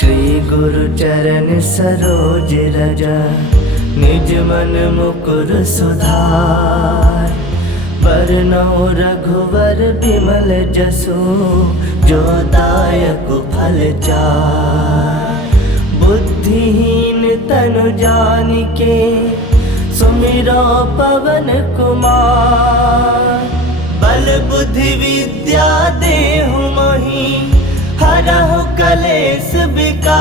श्री गुरु चरण सरोज रज, निज मन मुकुर सुधार। बरनउँ रघुवर बिमल जसु, जो दायक फल चार। बुद्धिहीन तनु जानिके, सुमिरो पवन कुमार। बल बुद्धि विद्या देहु मोहि, हरहु कलेश विकार।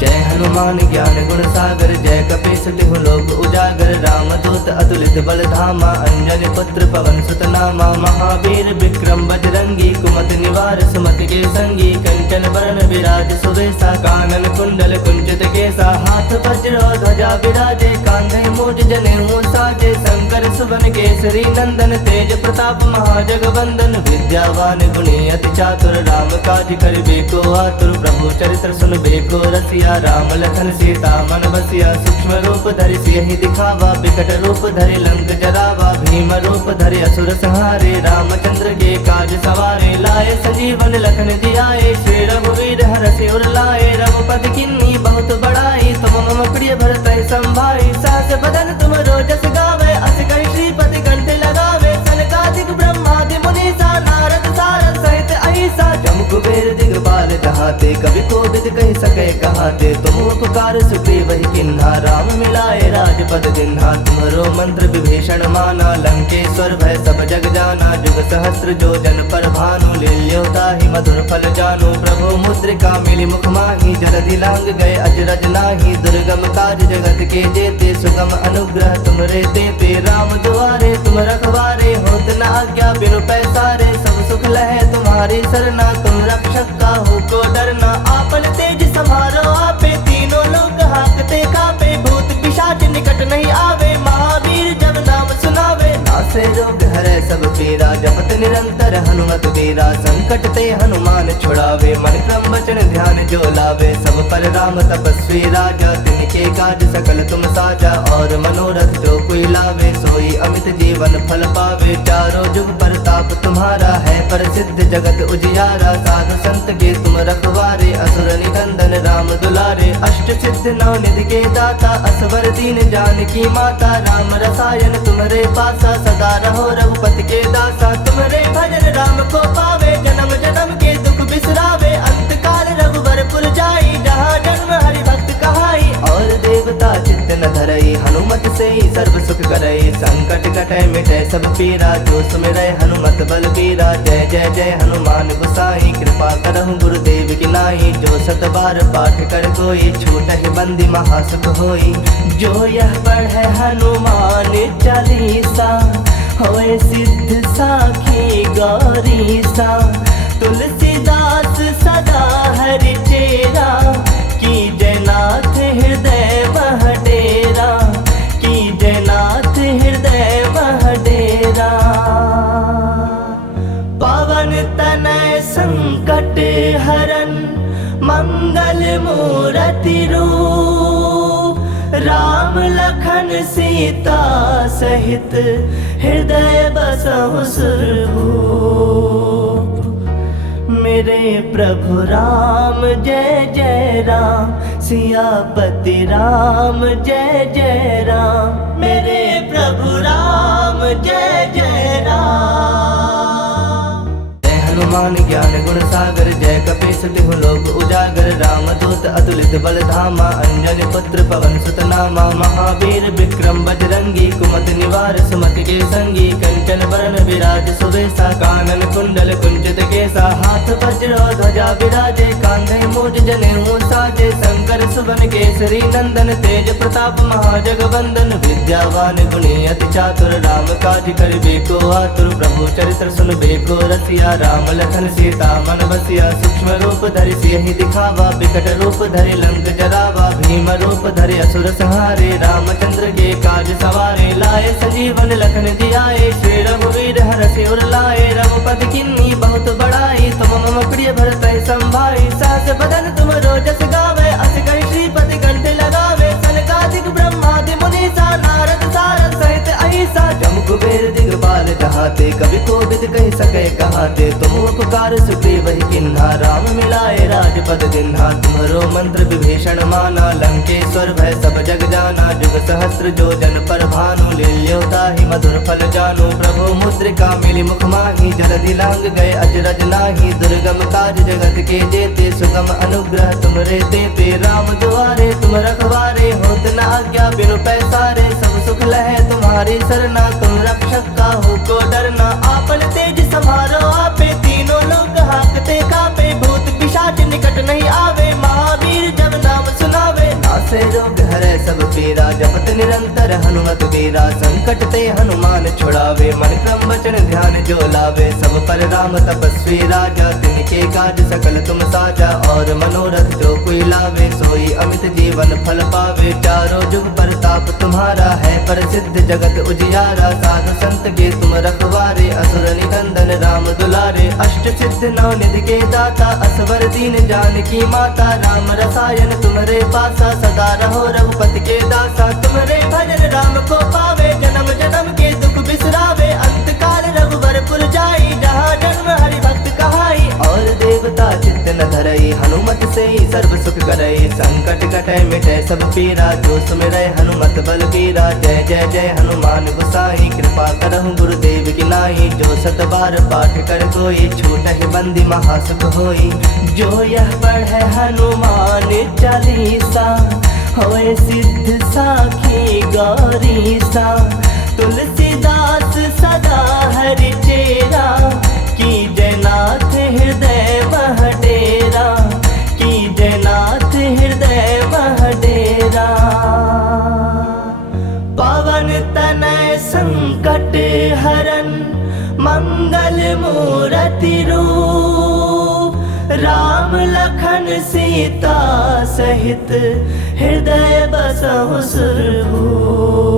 जय हनुमान ज्ञान गुण सागर, जय कपीस तिहु लोक उजागर। रामदूत अतुलित बल धामा, अंजनी पुत्र पवन सुत नामा। महावीर विक्रम बजरंगी, कुमति निवार सुमति के संगी। कंचन बरन विराज सुबेसा, कानन कुंडल कुंचित केसा। हाथ वज्र ध्वजा विराजे, कांधे मूज जनेऊ साजे। शंकर सुवन केसरी नंदन, तेज प्रताप महाजगवंदन। विद्यावान गुणी अति चातुर, राम काज करिबे को आतुर। प्रभु चरित्र सुनबे को रसिया, राम लखन सीता मन बसिया। सूक्ष्म रूप धरि सियहि दिखावा, विकट रूप धरि लंक जरावा। भीम रूप धरि असुर संहारे, रामचंद्र के काज सवारे। लाए संजीवन लखन जियाए, श्री रघुवीर हरषि उर लाए। रघुपति किन्नी बहुत बड़ाई, तुम मम प्रिय भरत संभाई। सहस बदन तुम रोजस गावे, अस कहि श्रीपति कंठ लगावे। सनकादिक ब्रह्मादि मुनीसा, नारद सारद सहित अहिसा। जम कुबेर दिगपाल कहाते, कवि कोविद कहि सके कहाते। तुम उपकार सुग्रीव ही किन्हा, राम मिलाए राजपद दिन्हा। तुम्हरो मंत्र विभीषण माना, लंकेश्वर भय सब जग जाना। जुग सहस्त्र जो जन पर भानु, लील्योता ही मधुर फल जानु। प्रभु मुद्रिका मिली मुख माही, जलधि लांग गए अजरज नाही। दुर्गम काज जगत के जेते, सुगम अनुग्रह तुमरे तेते। राम दुआरे तुम रखवारे, होत न आज्ञा बिनु पैसारे। सब सुख लहे तुम्हारी सरना, तुम रक्षक काहू को डरना। आपन तेज समारो आपे, तीनों लोग हाकते कापे। भूत पिशाच निकट नहीं आवे, महावीर जब नाम सुनावे। नासे रोग हरै सब पीरा, जपत निरंतर हनुमत वीरा। संकट ते हनुमान छुड़ावे, मन क्रम वचन ध्यान जो लावे। सब पर राम तपस्वी राजा, तिनके काज सकल तुम साजा। और मनोरथ जो कोई लावे, सोई अमित जीवन फल पावे। चारों जुग परताप तुम्हारा है, प्रसिद्ध जगत उजियारा। साधु संत के तुम रखवारे, असुर निकंदन राम दुलारे। अष्ट सिद्ध नौ निधि के दाता, असवर दीन जानकी माता। राम रसायन तुम्हारे पासा, सदा रहो रघुपति के दासा। तुम्हारे भजन राम को पावे, जन्म जन्म के दुख बिसरावे। अंत काल रघुबर पुर जाई, जहाँ जन्म हरि भक्त कहाई। और देवता चित्त न धरई, हनुमत से ही सर्व सुख करई। संकट कटै मिटै सब पीरा, जो सुमिरै हनुमत बल बीरा। जय जय जय हनुमान गोसाई, कृपा करहु गुरुदेव की नाई। जो सत बार पाठ कर कोई, छूटहि बंदी महासुख होई। जो यह पढ़ै हनुमान चालीसा, होए सिद्ध साखी गौरीसा। तुलसीदास सदा हरि चेरा, कीजय नाथ हृदय मह डेरा। कीजय नाथ हृदय मह डेरा। पवन तनय संकट हरन, मंगल मूरति रूप। राम लखन सीता सहित, हृदय बसहु सुरभूप। मेरे प्रभु राम जय जय राम, सियापति राम जय जय राम। मेरे प्रभु राम जय जय राम। जय हनुमान ज्ञान गुण सागर, जय कपीस तिहु लोक उजागर। रामदूत अतुलित बल धामा, अंजनी पुत्र पवन सुत नामा। महावीर विक्रम बजरंगी, कुमति निवार सुमति के संगी। कंचन बरन विराज सुबेसा, कानन कुंडल कुंचित केसा। हाथ वज्र ध्वजा विराजे, कांधे मूज जनेऊ साजे। शंकर सुवन केसरी नंदन, तेज प्रताप महाजगवंदन। विद्यावान गुणी अति चातुर, राम काज करिबे को आतुर। प्रभु चरित्र सुनबे को रसिया, राम लखन सीता मन बसिया। सूक्ष्म रूप धरि सियहि दिखावा, विकट रूप धरि लंक जरावा। भीम रूप धरि असुर संहारे, रामचंद्र के काज सवारे। लाए संजीवन लखन जियाए, श्री रघुवीर हरषि उर लाए। रघुपति किन्नी बहुत बड़ाई, तुम मम प्रिय भरत संभाई। सहस बदन तुम रोजस गावे, अस कहि श्रीपति कंठ लगावे। सनकादिक ब्रह्मादि मुनीसा, नारद सारद सहित अहिसा। दिन्हा तुम्हारो मंत्र विभीषण माना लंकेश्वर भय सब जग जाना जुग सहस्त्र जो जन पर भानु लील्योता ही मधुर फल जानो प्रभु मुद्रिका मिली मुख माही जलधि लांग गए अजरज नाही दुर्गम काज जगत के जेते सुगम अनुग्रह तुमरे देते राम दुआरे तुम रखवारे होत न आज्ञा बिनु पैसारे सब सुख लहे तुम्हारी सरना तुम रक्षक का हो को डरना आपन तेज समारो आपे तीनों लोग हाकते कापे भूत पिशाच निकट नहीं आवे महावीर जब नाम सुनावे नासे रोग हरे सब पीरा जपत निरंतर हनुमत वीरा संकट ते हनुमान छुड़ावे मन क्रम वचन ध्यान जो लावे सब पर राम तपस्वी राजा तिनके काज सकल तुम साजा और मनोरथ जो कोई लावे सोई अमित जीवन फल पावे चारों जुग प्रताप तुम्हारा है प्रसिद्ध जगत उजियारा साधु संत के तुम रखवारे असुर निकंदन राम दुलारे अष्ट सिद्ध नौ निधि के दाता असवर दीन जानकी माता राम रसायन तुम्हारे पासा सदा रहो रघुपति के दासा तुम्हारे भजन राम को पावे जन्म जन्म के दुख बिसरावे अंत काल रघुवर पुर जाई जहाँ जन्म हरि भक्त कहाई और देवता चित्त न धरई हनुमत से ही सर्व सुख करई संकट कटे मिटे सब पीरा जो सुमिरै हनुमत बल पीरा जय जय जय हनुमान गोसाई कृपा करहु गुरुदेव की नाई जो सत बार पाठ कर कोई छूटहि बंदी महासुख होई जो यह पढ़े हनुमान चालीसा होए सिद्ध साखी गौरीसा तुलसीदास सदा हरि चेरा की जयनाथ हृदय मह डेरा की जयनाथ हृदय मह डेरा पवन तनय संकट हरन मंगल मूर्ति रूप राम लखन सीता सहित हृदय बसहु सुरभूप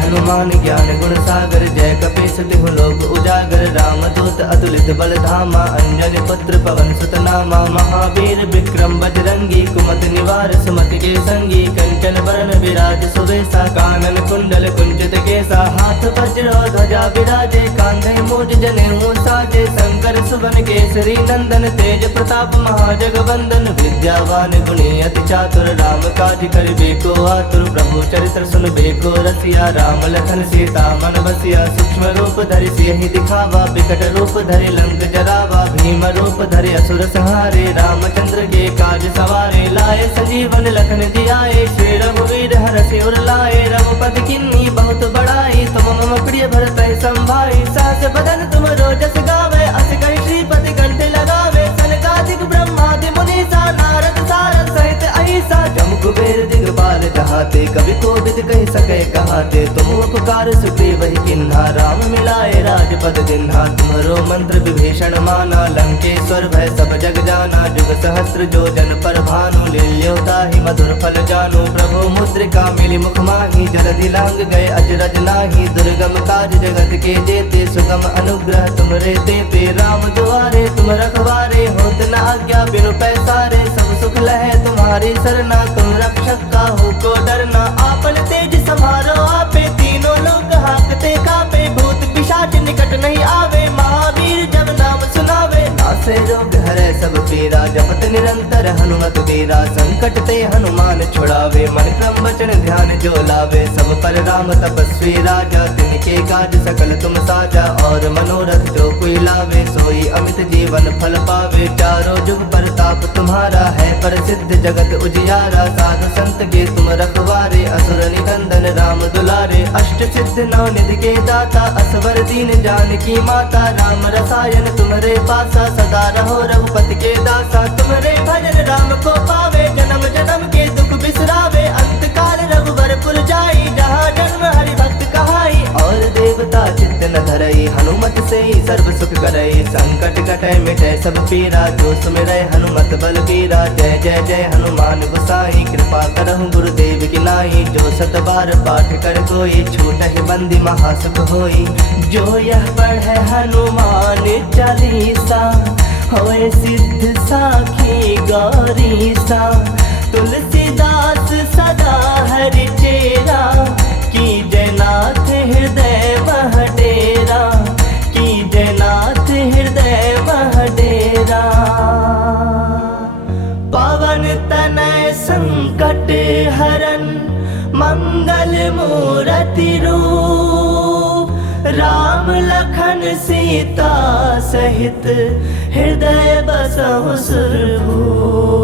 हनुमान ज्ञान गुण सागर जय कपीस तिहु लोक उजागर रामदूत अतुलित बल धामा अंजनी पुत्र पवन सुत नामा महावीर विक्रम बजरंगी कुमति निवार सुमति के संगी कंचन बरन विराज सुवेसा कानन कुंडल कुंचित केसा हाथ वज्र ध्वजा विराजे कांधे मूज जनेऊ साजे शंकर सुवन केसरी नंदन तेज प्रताप महाजगवंदन विद्यावान गुणी अति चातुर राम काज करिबे को आतुर प्रभु चरित्र सुनबे को रसिया राम लखन सीता मन बसिया सूक्ष्म रूप धरि सियहि दिखावा विकट रूप धरि लंक जरावा भीम रूप धरि असुर संहारे रामचंद्र के काज सवारे लाए संजीवन लखन जियाए श्री रघुवीर हरषि उर लाए रघुपति किन्नी बहुत बड़ाई तुम मम प्रिय भरत संभाई सहस बदन तुम रोजस गावे अस कहि श्रीपति कंठ लगावे सनकादिक ब्रह्मादि मुनीसा नारद सारद सहित अहिसा जम कुबेर दिगपाल जहाते कवि कोविद कहि सके कहाते तुम उपकार सुग्रीव ही किन्हा राम मिलाए राजपद दिन्हा तुम्हारो मंत्र विभीषण माना लंकेश्वर भय सब जग जाना जुग सहस्त्र जो जन पर भानु लील्योता ही मधुर फल जानो प्रभु मुद्रिका मिली मुख माही जलधि लांग गए अजरज नाही दुर्गम काज जगत के जेते सुगम अनुग्रह तुमरे देते राम दुआरे तुम रखवारे होत न आज्ञा बिनु पैसारे सब सुख लहे तुम्हारी सरना तुम रक्षक का हो को डरना आपन तेज समारो आपे तीनों लोग हाकते कापे भूत पिशाच निकट नहीं आवे महावीर जब नाम सुनावे नासे रोग हरे सब पीरा जपत निरंतर हनुमत वीरा संकट ते हनुमान छुड़ावे मन क्रम वचन ध्यान जो लावे सब पर राम तपस्वी राजा तिनके काज सकल तुम साजा और मनोरथ जो कोई लावे सोई अमित जीवन फल पावे चारों जुग प्रताप तुम्हारा है प्रसिद्ध जगत उजियारा साधु संत के तुम रखवारे असुर निकंदन राम दुलारे अष्ट सिद्ध नौ निधि के दाता असवर दीन जानकी माता राम रसायन तुम्हारे पासा सदा रहो रघुपति के दासा तुम्हारे भजन राम को पावे जन्म जन्म के दुख बिसरावे अंत काल रघुवर पुर जाई जहाँ जन्म हरि भक्त कहाई और देवता चित्त न धरई हनुमत से ही सर्व सुख करई संकट कटे मिटे सब पीरा जो सुमिरै हनुमत बल पीरा जय जय जय हनुमान गोसाई कृपा करहु गुरुदेव की नाई जो सत बार पाठ कर कोई छूटहि बंदी महासुख होई जो यह पढ़े हनुमान चालीसा होए सिद्ध साखी गौरीसा तुलसीदास सदा हरि चेरा की जयनाथ हृदय मह डेरा की जयनाथ हृदय मह डेरा। मंगल मूर्ति रूप राम लखन सीता सहित हृदय बसहु सुरभूप।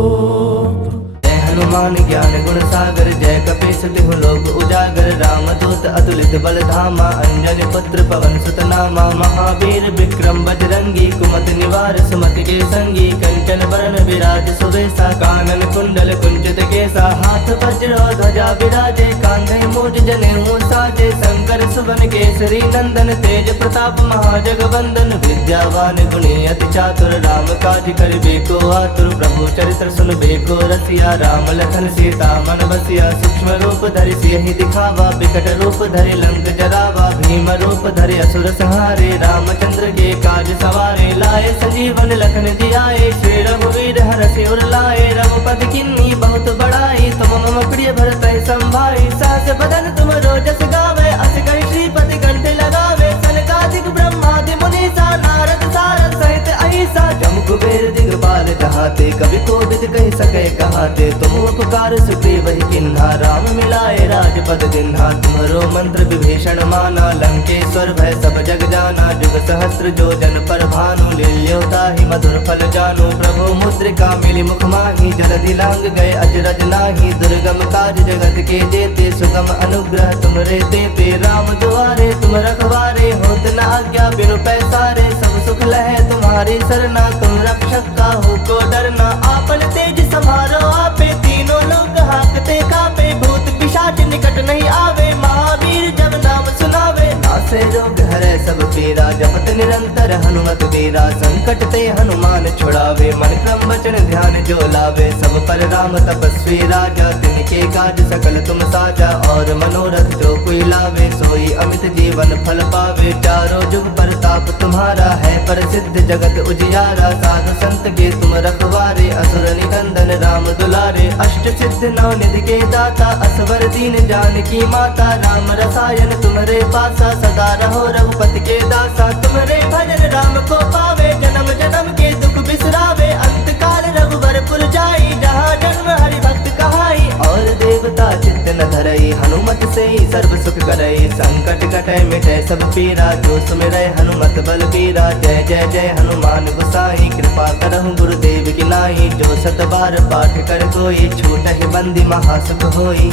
जय हनुमान ज्ञान गुण सागर जय कपीस तिहु लोक उजागर रामदूत अतुलित बल धामा अंजनी पुत्र पवन सुत नामा महावीर विक्रम बजरंगी कुमति निवार सुमति के संगी कंचन बरन विराज सुवेसा कानन कुंडल कुंचित केसा हाथ वज्र ध्वजा विराजे कांधे मूज जनेऊ साजे शंकर सुवन केसरी नंदन तेज प्रताप महाजगवंदन विद्यावान गुणी अति चातुर राम काज करिबे को आतुर प्रभु चरित्र सुनबे को रसिया राम लखन सीता मन बसिया सूक्ष्म रूप धरि सियहि दिखावा विकट रूप धरि लंक जरावा भीम रूप धरि असुर संहारे रामचंद्र के काज सवारे लाए संजीवन लखन जियाए श्री रघुवीर हरषि उर लाए रघुपति किन्नी बहुत बड़ाई तुम मम प्रिय भरत संभाई सहस बदन तुम रोजस गावे अस कहि श्रीपति कंठ लगावे सनकादिक ब्रह्मादि मुनीसा नारद सारद सहित अहिसा जम कुबेर दिगपाल जहाते कवि कोविद कहि सके कहाते तुम उपकार सुग्रीव ही किन्हा राम मिलाए राजपद दिन्हा तुम्हरो मंत्र विभीषण माना लंकेश्वर भय सब जग जाना जुग सहस्त्र जो जन पर भानु लील्योता ही मधुर फल जानु प्रभु मुद्रिका मिली मुख माही जलधि लांग गए अजरज नाही दुर्गम काज जगत के जेते सुगम अनुग्रह तुमरे देते राम दुआरे तुम रखवारे होत न आज्ञा बिनु पैसारे सब सुख लहे तुम्हारी सरना तुम रक्षक काहू को डरना आपन तेज समारो आपे तीनों लोग हाकते कापे भूत पिशाच निकट नहीं आवे महावीर जब नाम सुनावे नासे रोग हरे सब पीरा जपत निरंतर हनुमत वीरा संकट ते हनुमान छुड़ावे मन क्रम वचन ध्यान जो लावे सब पर राम तपस्वी राजा तिनके काज सकल तुम साजा और मनोरथ जो कोई लावे सोई अमित जीवन फल पावे चारों जुग परताप तुम्हारा है प्रसिद्ध जगत उजियारा साधु संत के तुम रखवारे असुर निकंदन राम दुलारे अष्ट सिद्ध नौ निधि के दाता असवर दीन जानकी माता राम रसायन तुम्हारे पासा सदा रहो रघुपति के दासा तुम्हारे भजन राम को पावे जन्म जन्म के दुख बिसरावे अंत काल रघुवर पुर जाई जहाँ जन्म हरि भक्त कहाई और देवता चित्त न धरई हनुमत से ही सर्व सुख करई संकट कटे मिटे सब पीरा जो सुमिरै हनुमत बल बीरा जय जय जय हनुमान गोसाई कृपा करहु गुरुदेव की नाई जो सत बार पाठ कर कोई छूटहि बंदी महासुख होई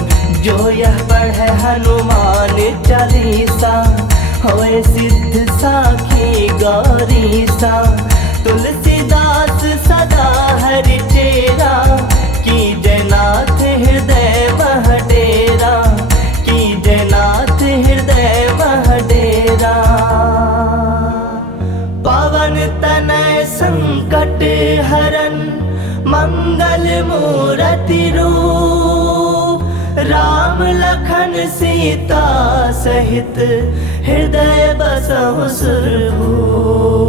जो यह पढ़े हनुमान चालीसा होए सिद्ध साखी गौरीसा तुलसीदास सदा हरि चेरा की जयनाथ हृदय मह डेरा की जयनाथ हृदय मह डेरा पवन तनय संकट हरन मंगल मूर्ति रूप राम लखन सीता सहित हृदय बसहु सुरभूप।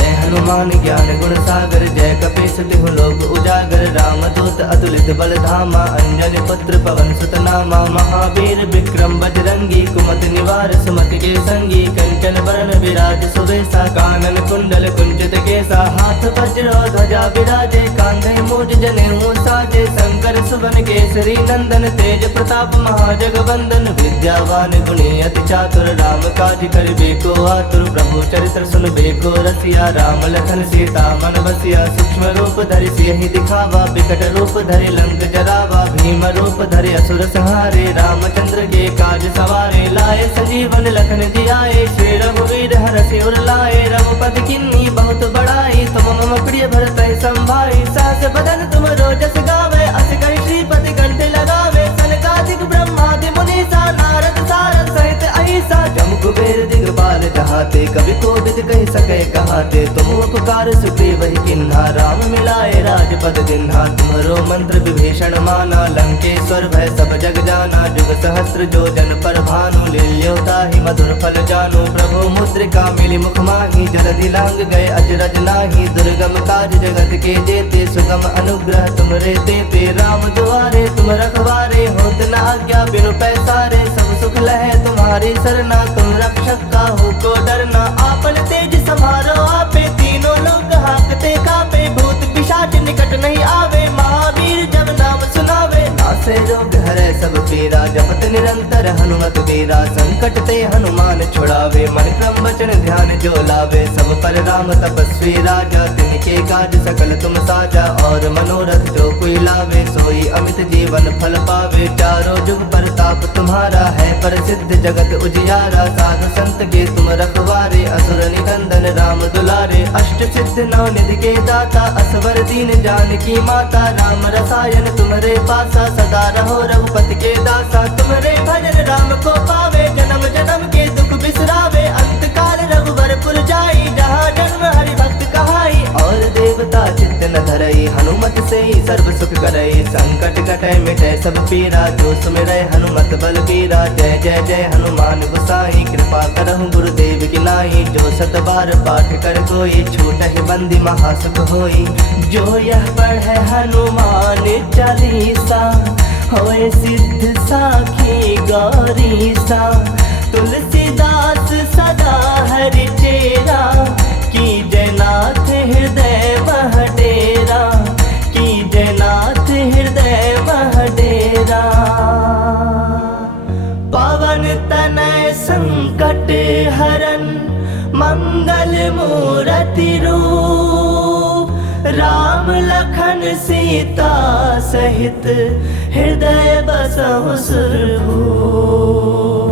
जय हनुमान ज्ञान गुण सागर जय कपीस तिहु लोक उजागर रामदूत अतुलित बल धामा अंजनी पुत्र पवन सुत नामा महावीर विक्रम बजरंगी कुमति निवार सुमति के संगी कंचन बरन विराज सुवेसा कानन कुंडल कुंचित केसा हाथ वज्र ध्वजा विराजे कांधे मूज जनेऊ साजे शंकर सुवन केसरी नंदन तेज प्रताप महाजगवंदन विद्यावान गुणी अति चातुर राम काज करिबे को आतुर प्रभु चरित्र सुनबे को रसिया राम लखन सीता मन बसिया सूक्ष्म रूप धरि सियहि दिखावा विकट रूप धरि लंक जरावा भीम रूप धरि असुर संहारे रामचंद्र के काज सवारे लाए संजीवन लखन जियाए श्री रघुवीर हरषि उर लाए रघुपति किन्नी बहुत बड़ाई तुम मम प्रिय भरत संभाई सहस बदन तुम रोजस गावे अस कहि श्रीपति कंठ लगावे सनकादिक ब्रह्मादि मुनीसा नारद सारद सहित अहिसा जम कुबेर दिगपाल जहाते कवि कोविद कहि सके कहाते तुम उपकार सुग्रीव ही किन्हा राम मिलाए राजपद दिन्हा तुम्हरो मंत्र विभीषण माना लंकेश्वर भय सब जग जाना जुग सहस्त्र जो जन पर भानु लील्योता ही मधुर फल जानु प्रभु मुद्रिका मिली मुख माही जलधि लांग गए अजरज नाही दुर्गम काज जगत के जेते सुगम अनुग्रह तुमरे देते राम दुआरे तुम रखवारे होत न आज्ञा बिनु पैसारे सब सुख लहे तुम्हारी सरना तुम रक्षक काहू को डरना आपन तेज समारो आपे तीनों लोग हाकते कापे भूत पिशाच निकट नहीं आवे महावीर जब नाम सुनावे नासे रोग हरे सब पीरा, जपत निरंतर हनुमत वीरा। संकट ते हनुमान छुड़ावे, मन क्रम वचन ध्यान जो लावे। सब पर राम तपस्वी राजा, तिनके काज सकल तुम साजा। और मनोरथ जो कोई लावे, सोई अमित जीवन फल पावे। चारों जुग परताप तुम्हारा है, प्रसिद्ध जगत उजियारा। साधु संत के तुम रखवारे, असुर निकंदन राम दुलारे। अष्ट सिद्ध नौ निधि के दाता, असवर दीन जानकी माता। राम रसायन तुम्हारे पासा, सदा रहो रघुपति के दासा। तुम्हारे भजन राम को पावे, जन्म जन्म के दुख बिसरावे। अंत काल रघुबरपुर जाई, जहाँ जन्म हरि भक्त कहाई। और देवता चित्त न धरई, हनुमत से ही सर्व सुख करई। संकट कटे मिटे सब पीरा, जो सुमिरै हनुमत बलबीरा। जय जय जय हनुमान गोसाई, कृपा करहु गुरुदेव की नाई। जो सत बार पाठ कर कोई, छूटहि बंदी महासुख होई। जो यह पढ़े हनुमान चालीसा, होए सिद्ध साखी गौरीसा। तुलसीदास सदा हरि चेरा, की जयनाथ हृदय मह डेरा। की जयनाथ हृदय मह डेरा। पवन तनय संकट हरन, मंगल मूरति रूप। राम लखन सीता सहित, हृदय बसहु सुरभूप।